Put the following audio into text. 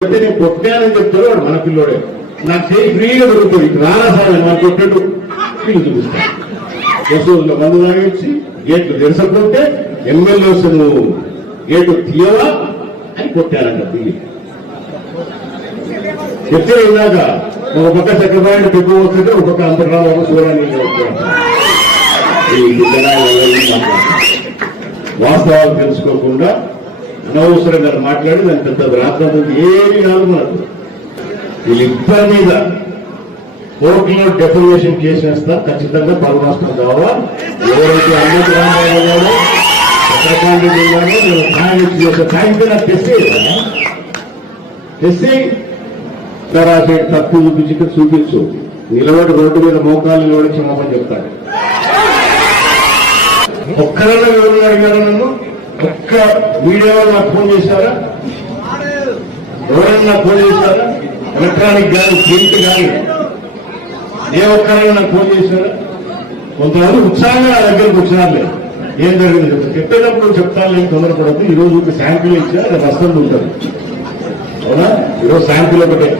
నేను కొట్టానని చెప్తాడు వాడు మన పిల్లోడే. నాకు చేయి ఫ్రీగా దొరుకుతుంది. రానా సార్ మనం కొట్టాడు వీళ్ళు చూపిస్తాను. వసూళ్ళ మందు తాగించి గేట్లు తెరసకుంటే ఎమ్మెల్యేస్ నువ్వు గేటు తీయవా అని కొట్టానంట దిగి చెప్తే ఇందాక ఒక పక్క చక్రపాణి పెద్ద వస్తుంటే ఒక పక్క అంతర్రావు సూరాన్ని వాస్తవాలు తెలుసుకోకుండా అనవసరంగా మాట్లాడి దాని పెద్ద రాత్రి ఏమి కాదు మనకు. వీళ్ళిద్దరి మీద కోర్టులో డెఫినేషన్ కేసు వేస్తా ఖచ్చితంగా పరమాత్మ కావా. ఎవరైతే అన్నది రామాయణాలో చక్రపాణి జిల్లాలో నేను సాయం చేసే సాయంతో నాకు తెస్తే రాసే తప్పు చూపించు నిలబడి రోడ్డు మీద మోకాలు నిలబడి క్షమాపణ చెప్తాడు. ఒక్కరన్నా ఎవరు అడిగారు నన్ను? ఒక్క మీడియా వాళ్ళు నాకు ఫోన్ చేశారా? ఎవరైనా నాకు ఫోన్ చేశారా? ఎలక్ట్రానిక్ కానీ ప్రింట్ కానీ ఏ ఒక్కరైనా నాకు ఫోన్ చేశారా? కొంతమంది ఉత్సాహంగా నా దగ్గరకు వచ్చినారులే. ఏం జరిగింది చెప్పేటప్పుడు చెప్తాను నేను తొందరపడద్దు. ఈ రోజు శాంపిల్ ఇచ్చా అది వస్తుంది ఉంటుంది. అవునా? ఈరోజు శాంపిల్ ఒకటే